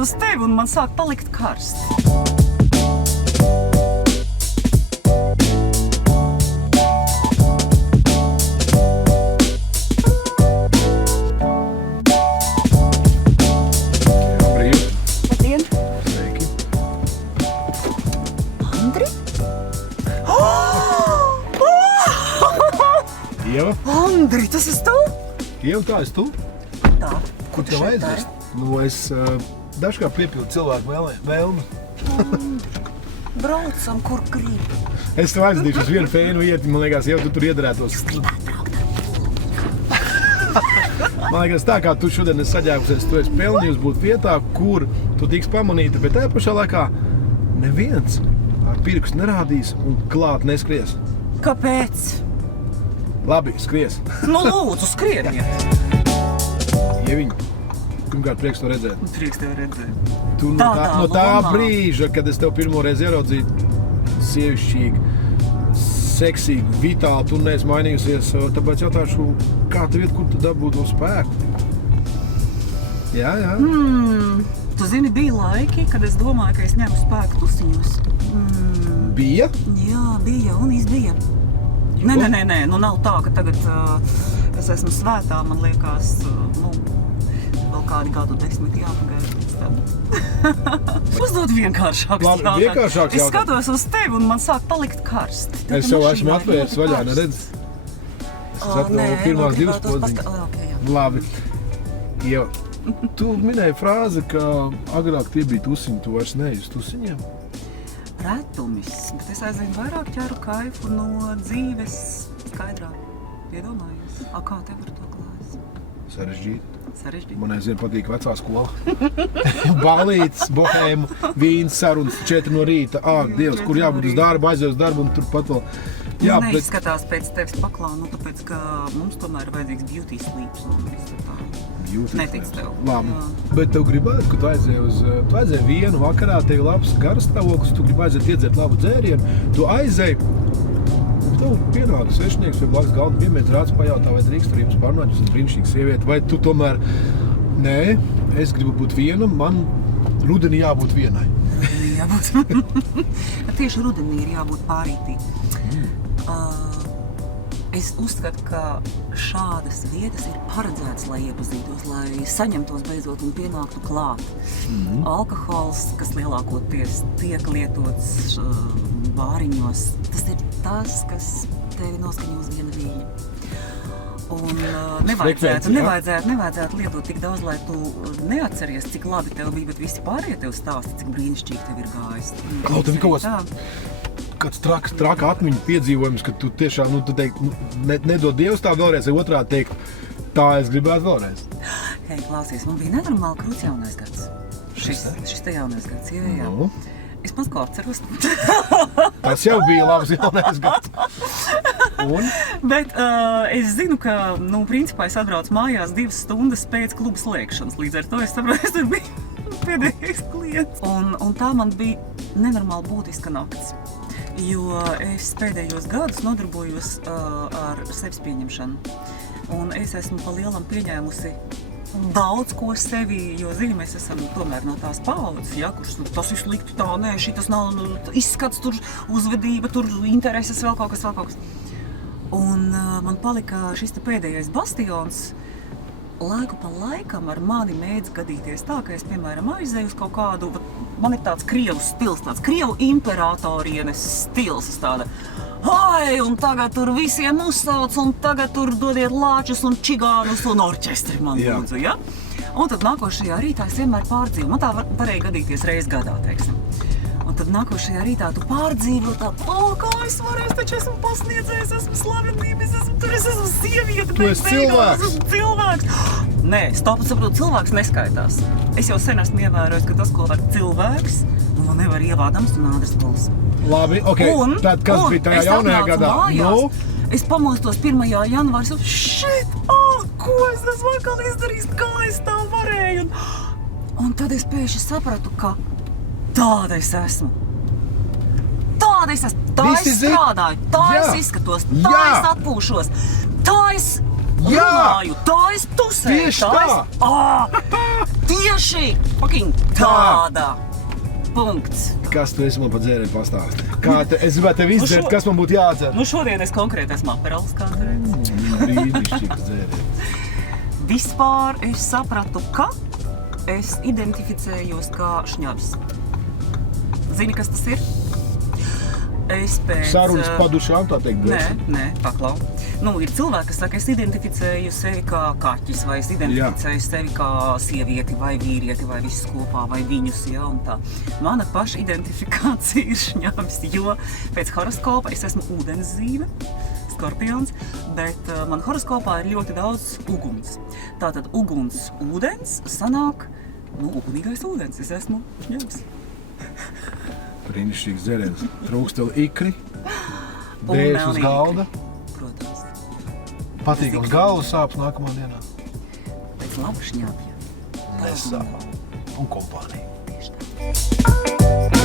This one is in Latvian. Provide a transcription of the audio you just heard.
uz tevi un man sāk palikt karsts. Ieva? Andri, tas esi tu? Ieva, tā esi tu? Tā. Kur tev aizies? Nu, es dažkārt piepildu cilvēku vēlmi. Braucam, kur gribi. Es tev aizdīšu uz vienu fēnu vieti, man liekas, Ieva, tu tur iedarētos. Man liekas, tā kā tu šodien esi saģēbusies, tu esi pelnījusi būt vietā, kur tu tiks pamanīta, bet tajā pašā laikā neviens ar pirkstu nerādīs un klāt neskries. Kāpēc? Labi, skries. Nu, lūdzu, skrieniet. Ieviņ, pirmkārt prieks to redzēt. Prieks tev redzēt. Tu no tā brīža, kad es tev pirmo reizi ieraudzīju, sievišķīgi, seksīgi, vitāli, tu neesi mainījusies, tāpēc jautāšu, kā tev iet, kur tu dabūtu spēku? Jā. Tu zini, bija laiki, kad es domāju, ka es ņemu spēku tusiņos. Bija? Jā, bija un izbija. Nē, nu nav tā, ka tagad es esmu svētā, man liekas, vēl kādi gadu 10 jāpagaida. Uzdod vienkāršāks Labi, jautājumu. vienkāršāks Es jautājums. skatos uz tevi un man sāk palikt karsti. Es jau esmu atvērs vaļā, neredz? Es atvēru pirmās divas podziņas. Okay, Labi. Ieva, tu minēji frāzi, ka agrāk tie bija tusiņi, tu vairs neej uz tusiņiem? Retumis, bet es aizvien vairāk ķeru kaifu no dzīves skaidrāk. Iedomājies? Kā tev ar to klājas? Sarežģīti. Man aizvien patīk vecā skola. Balītes, bohēmu, vīns, sarunas, 4 no rīta. Dievs, kur jābūt uz darbu, aiziet uz darbu un turpat vēl. Jā, bet neizskatās pēc tevis paklānu, tāpēc, ka mums tomēr ir vajadzīgs beauty sleeps un viss tā. Netic tev. Labi. Bet tev gribētu, ka tu aizēji vienu vakarā, tev labs garstāvoklis, tu gribi aiziet iedzert labu dzērienu, tu aizēji, tev pienāka svešinieks vai blakus galda vienmēr rāds pajautā, vai drīkst ar jums parunāt, jūs esat brīnišķīga sieviete, vai tu tomēr, nē, es gribu būt viena, man rudenī jābūt vienai. Rudenī jābūt. Tieši rudenī ir jābūt pārītī. Es uzskatu, ka šādas vietas ir paredzētas, lai iepazītos, lai saņemtos beidzot un pienāktu klāt. Alkohols, kas lielākoties tiek lietots bāriņos, tas ir tas, kas tevi noskaņo uz viena viļņa. Un nevajadzētu lietot tik daudz, lai tu neatceries, cik labi tev bija, bet visi pārējie tev stāsta, cik brīnišķīgi tev ir gājis. Klau, tev kaut kāds traka atmiņu piedzīvojums, ka tu tiešām, tu teiktu, nedod Dievs tā vēlreiz, vai otrādi teikt, tā es gribētu vēlreiz. Hei, klausies, man bija nenormāli krūts jaunais gads. Šis te jaunais gads, jā. Nu? Es maz kā atceros. Tas jau bija labs jaunais gads. Un? Bet es zinu, ka, principā es atbraucu mājās 2 stundas pēc kluba slēgšanas, līdz ar to es saprotu, es tur biju pēdējais klients. Un tā man bija nenormāli būtiska nakts. Jo es pēdējos gadus nodarbojos ar sevis pieņemšanu. Un es esmu pa lielam pieņēmusi daudz ko sevi, jo, zini, mēs esam tomēr no tās paaudzes, ja, kurš tas ir slikti, tā, nē, šitas nav izskats, tur uzvedība, tur intereses, vēl kaut kas. Un man palika šis te pēdējais bastions. Laiku pa laikam ar mani mēdz gadīties tā, ka es, piemēram, aizēju uz kaut kādu, man ir tāds krievu stils, tāds krievu imperatorienes stils, tāda, un tagad tur visiem uzsauc, un tagad tur dodiet lāčus un čigānus un orķestri man lūdzu, ja? Un tad nākošajā rītā es vienmēr pārdzīvu, man tā varēja gadīties reiz gadā, teiksim. Un tad nākošajā rītā tu pārdzīvo tā, kā es varēju, taču esmu pasniedzējis, esmu slavenības, es esmu sieviete, tu esi cilvēks. Esmu cilvēks. Nē, saprotu, cilvēks neskaitās. Es jau sen esmu ievērojis, ka tas, ko var cilvēks, nevar ievādams un ādras puls. Labi, okei, tad kas bija tajā jaunajā gadā? Mājās, es pamostos 1. janvārs un ko es esmu atkal izdarījis, kā es tā varēju. Un tad es pēkšņi sapratu, ka tāda es esmu. Tā es strādāju, tā es izskatos, tā es atpūšos, tā es runāju, tā es tusēju, Tieši! Fucking tāda! Punkts. Kas tu esi man par dzērienu pastāsti? Es gribētu tev izdzert, kas man būtu jādzer? Nu šodien es konkrēti esmu aperals kāds. Brīnišķīgs dzēriens. Vispār es sapratu, ka es identificējos kā šņabs. Zini, kas tas ir? Es pēc... Sarunas padušām, tā teikt, Nē, paklau. Nu, ir cilvēki, kas saka, es identificēju sevi kā kaķis, vai es identificēju sevi kā sievieti, vai vīrieti, vai visus kopā, vai viņus, ja, un tā. Mana paša identifikācija ir šņabs, jo pēc horoskopa es esmu ūdenszīme, skorpions, bet man horoskopā ir ļoti daudz uguns. Tātad uguns, ūdens sanāk, ugunīgais ūdens, es esmu šņabs. Brīnišķīgs dzēriens. Trūkst vēl ikri, bēs uz galda. Protams. Patīkams galvas sāpes nākamā dienā. Pēc laba šņabja. Nesāp. Un kompānija. Tieši tā.